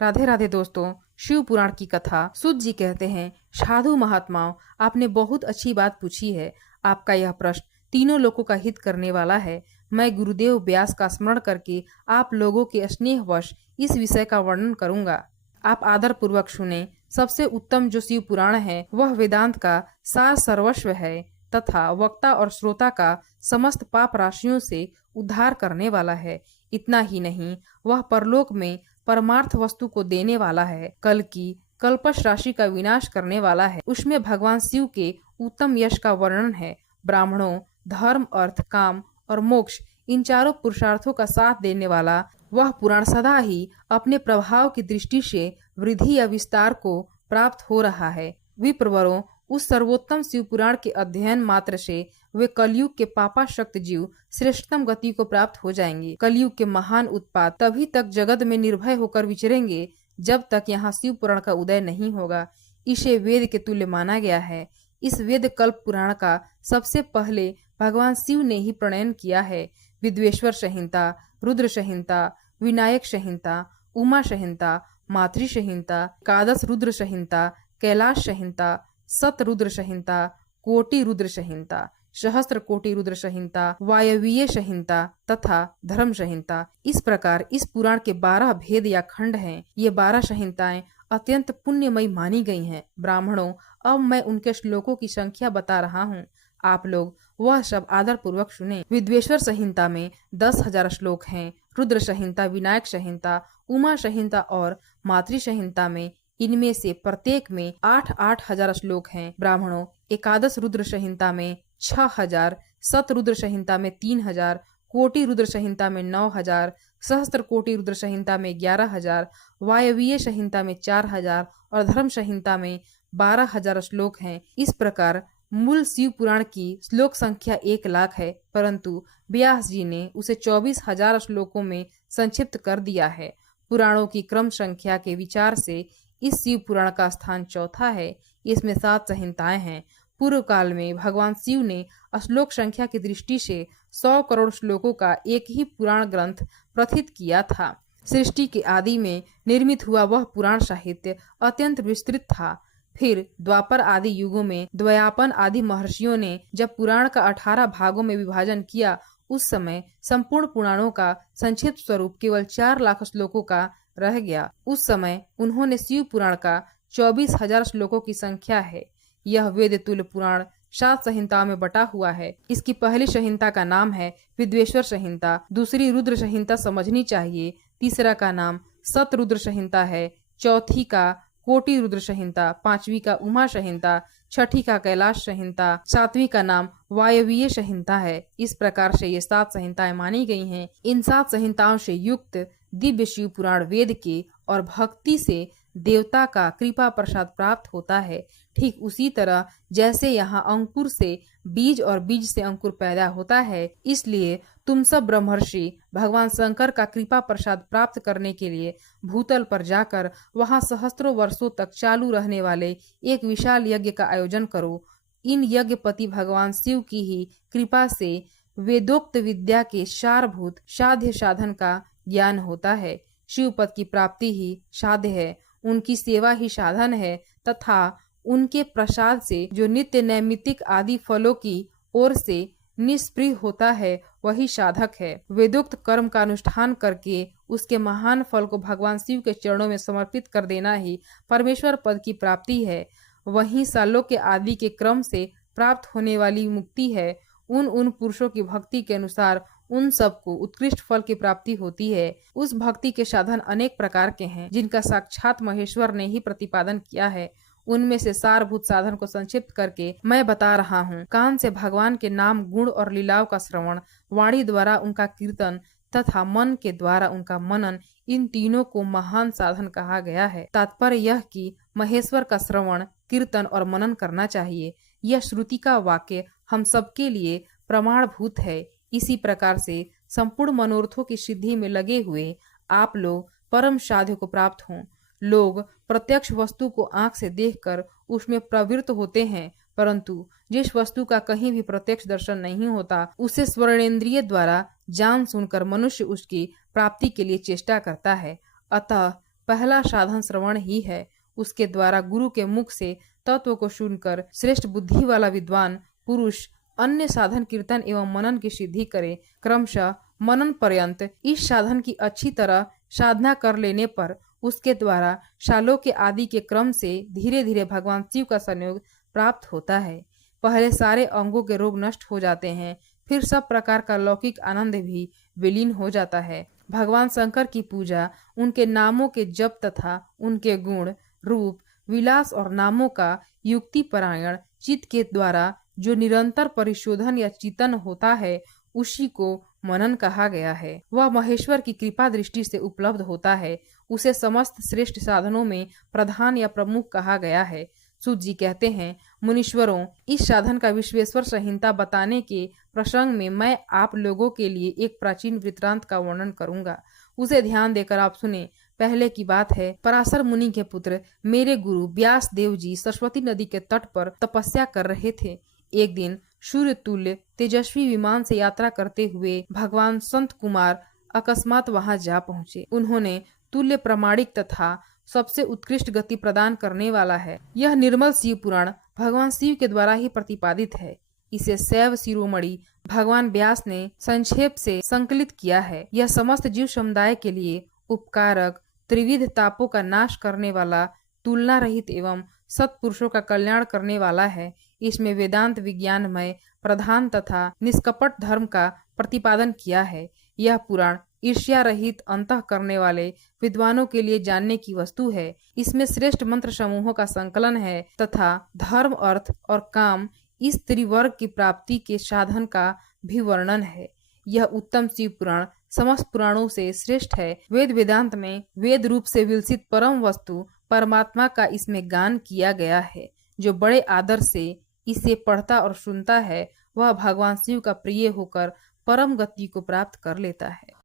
राधे राधे दोस्तों, शिव पुराण की कथा। सूत जी कहते हैं, साधु महात्माओं, आपने बहुत अच्छी बात पूछी है। आपका यह प्रश्न तीनों लोगों का हित करने वाला है। मैं गुरुदेव व्यास का स्मरण करके आप लोगों के स्नेहवश इस विषय का वर्णन करूंगा। आप आदर पूर्वक सुने। सबसे उत्तम जो शिव पुराण है वह वेदांत का सार सर्वस्व है तथा वक्ता और श्रोता का समस्त पाप राशियों से उद्धार करने वाला है। इतना ही नहीं, वह परलोक में परमार्थ वस्तु को देने वाला है। कल की कल्पश राशि का विनाश करने वाला है। उसमें भगवान शिव के उत्तम यश का वर्णन है। ब्राह्मणों, धर्म, अर्थ, काम और मोक्ष, इन चारों पुरुषार्थों का साथ देने वाला वह पुराण सदा ही अपने प्रभाव की दृष्टि से वृद्धि या विस्तार को प्राप्त हो रहा है। विप्रवरों, उस सर्वोत्तम शिव पुराण के अध्ययन मात्र से वे कलयुग के पापाशक्त जीव श्रेष्ठतम गति को प्राप्त हो जाएंगे। कलयुग के महान उत्पात तभी तक जगत में निर्भय होकर विचरेंगे जब तक यहाँ शिव पुराण का उदय नहीं होगा। इसे वेद के तुल्य माना गया है। इस वेद कल्प पुराण का सबसे पहले भगवान शिव ने ही प्रणयन किया है। विद्वेश्वर संहिता, रुद्र संहिता, विनायक संहिता, उमा संहिता, मातृ संहिता, एकादश रुद्र संहिता, कैलाश संहिता, सत रुद्र संहिता, कोटि रुद्र संहिता, सहस्त्र कोटि रुद्र संहिता, वायवीय संहिता तथा धर्म संहिता, इस प्रकार इस पुराण के 12 भेद या खंड हैं। ये 12 संहिताएं अत्यंत पुण्यमयी मानी गई हैं। ब्राह्मणों, अब मैं उनके श्लोकों की संख्या बता रहा हूँ। आप लोग वह सब आदर पूर्वक सुने। विद्वेश्वर संहिता में 10,000 श्लोक हैं। रुद्र संहिता, विनायक संहिता, उमा संहिता और मातृ संहिता में इनमें से प्रत्येक में 8-8 हजार श्लोक हैं। ब्राह्मणों, एकादश रुद्र संहिता में 6,000, सत रुद्र संहिता में 3,000, कोटि रुद्र संहिता में 9,000, सहस्त्र कोटि रुद्र संहिता में 11,000, वायवीय संहिता में 4,000 और धर्म संहिता में 12,000 श्लोक हैं। इस प्रकार मूल शिव पुराण की श्लोक संख्या 1,00,000 है, परंतु व्यास जी ने उसे 24,000 श्लोकों में संक्षिप्त कर दिया है। पुराणों की क्रम संख्या के विचार से इस शिव पुराण का स्थान चौथा है। इसमें 7 संहिताएं हैं। पूर्व काल में भगवान शिव ने श्लोक संख्या की दृष्टि से 100 करोड़ श्लोकों का एक ही पुराण ग्रंथ प्रथित किया था। सृष्टि के आदि में निर्मित हुआ वह पुराण साहित्य अत्यंत विस्तृत था। फिर द्वापर आदि युगों में द्वयापन आदि महर्षियों ने जब पुराण का 18 भागों में विभाजन किया, उस समय संपूर्ण पुराणों का संक्षिप्त स्वरूप केवल 4 लाख श्लोकों का रह गया। उस समय उन्होंने शिव पुराण का 24,000 श्लोकों की संख्या है। यह वेद तुल्य पुराण 7 संहिताओं में बटा हुआ है। इसकी पहली संहिता का नाम है विद्वेश्वर संहिता, दूसरी रुद्र संहिता समझनी चाहिए, तीसरा का नाम सत रुद्र संहिता है, चौथी का कोटि रुद्र संहिता, पांचवी का उमा संहिता, छठी का कैलाश संहिता, सातवीं का नाम वायवीय संहिता है। इस प्रकार से ये 7 संहिताएं मानी गई हैं। इन 7 संहिताओं से युक्त दिव्य शिव पुराण वेद के और भक्ति से देवता का कृपा प्रसाद प्राप्त होता है। ठीक उसी तरह जैसे यहाँ अंकुर से बीज और बीज से अंकुर पैदा होता है, इसलिए तुम सब ब्रह्मर्षि भगवान शंकर का कृपा प्रसाद प्राप्त करने के लिए भूतल पर जाकर वहाँ सहस्त्रों वर्षों तक चालू रहने वाले एक विशाल यज्ञ का आयोजन करो। इन यज्ञपति भगवान शिव की ही कृपा से वेदोक्त विद्या के सारभूत साध्य साधन का ज्ञान होता है। शिव पद की प्राप्ति ही साध्य है, उनकी सेवा ही साधन है तथा उनके प्रसाद से जो नित्य नैमित्तिक आदि फलों की ओर से निष्प्रिय होता है वही साधक है। वेदोक्त कर्म का अनुष्ठान करके उसके महान फल को भगवान शिव के चरणों में समर्पित कर देना ही परमेश्वर पद की प्राप्ति है। वहीं सालों के आदि के क्रम से प्राप्त होने वाली मुक्ति है। उन पुरुषों की भक्ति के अनुसार उन सबको उत्कृष्ट फल की प्राप्ति होती है। उस भक्ति के साधन अनेक प्रकार के हैं, जिनका साक्षात महेश्वर ने ही प्रतिपादन किया है। उनमें से सारभूत साधन को संक्षिप्त करके मैं बता रहा हूँ। कान से भगवान के नाम, गुण और लीलाओं का श्रवण, वाणी द्वारा उनका कीर्तन तथा मन के द्वारा उनका मनन, इन तीनों को महान साधन कहा गया है। तात्पर्य यह कि महेश्वर का श्रवण, कीर्तन और मनन करना चाहिए। यह श्रुति का वाक्य हम सबके लिए प्रमाणभूत है। इसी प्रकार से संपूर्ण मनोरथों की सिद्धि में लगे हुए आप लोग परम साध्य को प्राप्त हों। लोग प्रत्यक्ष वस्तु को आंख से देखकर उसमें प्रवृत्त होते हैं, परंतु जिस वस्तु का कहीं भी प्रत्यक्ष दर्शन नहीं होता, उसे स्वर्णेंद्रिय द्वारा जान सुनकर मनुष्य उसकी प्राप्ति के लिए चेष्टा करता है। अतः पहला साधन श्रवण ही है। उसके द्वारा गुरु के मुख से तत्व को सुनकर श्रेष्ठ बुद्धि वाला विद्वान पुरुष अन्य साधन कीर्तन एवं मनन की सिद्धि करे। क्रमशः मनन पर्यंत इस साधन की अच्छी तरह साधना कर लेने पर उसके द्वारा शालों के आदि के क्रम से धीरे धीरे भगवान शिव का संयोग प्राप्त होता है। पहले सारे अंगों के रोग नष्ट हो जाते हैं, फिर सब प्रकार का लौकिक आनंद भी विलीन हो जाता है। भगवान शंकर की पूजा, उनके नामों के जप तथा उनके गुण, रूप, विलास और नामों का युक्ति परायण चित्त के द्वारा जो निरंतर परिशोधन या चिंतन होता है, उसी को मनन कहा गया है। वह महेश्वर की कृपा दृष्टि से उपलब्ध होता है। उसे समस्त श्रेष्ठ साधनों में प्रधान या प्रमुख कहा गया है। सूत जी कहते हैं, मुनीश्वरों, इस साधन का विश्वेश्वर संहिता बताने के प्रसंग में मैं आप लोगों के लिए एक प्राचीन वृत्तांत का वर्णन करूंगा। उसे ध्यान देकर आप सुने। पहले की बात है, पराशर मुनि के पुत्र मेरे गुरु व्यास देव जी सरस्वती नदी के तट पर तपस्या कर रहे थे। एक दिन सूर्य तुल्य तेजस्वी विमान से यात्रा करते हुए भगवान संत कुमार अकस्मात वहां जा पहुंचे। उन्होंने तुल्य प्रामाणिक तथा सबसे उत्कृष्ट गति प्रदान करने वाला है। यह निर्मल शिव पुराण भगवान शिव के द्वारा ही प्रतिपादित है। इसे शैव शिरोमणि भगवान व्यास ने संक्षेप से संकलित किया है। यह समस्त जीव समुदाय के लिए उपकारक, त्रिविध तापों का नाश करने वाला, तुलना रहित एवं सत्पुरुषों का कल्याण करने वाला है। इसमें वेदांत विज्ञानमय प्रधान तथा निष्कपट धर्म का प्रतिपादन किया है। यह पुराण ईर्ष्या रहित अंतः करने वाले विद्वानों के लिए जानने की वस्तु है। इसमें श्रेष्ठ मंत्र समूहों का संकलन है तथा धर्म, अर्थ और काम इस त्रिवर्ग की प्राप्ति के साधन का भी वर्णन है। यह उत्तम शिव पुराण समस्त पुराणों से श्रेष्ठ है। वेद वेदांत में वेद रूप से विलसित परम वस्तु परमात्मा का इसमें गान किया गया है। जो बड़े आदर से इसे पढ़ता और सुनता है, वह भगवान शिव का प्रिय होकर परम गति को प्राप्त कर लेता है।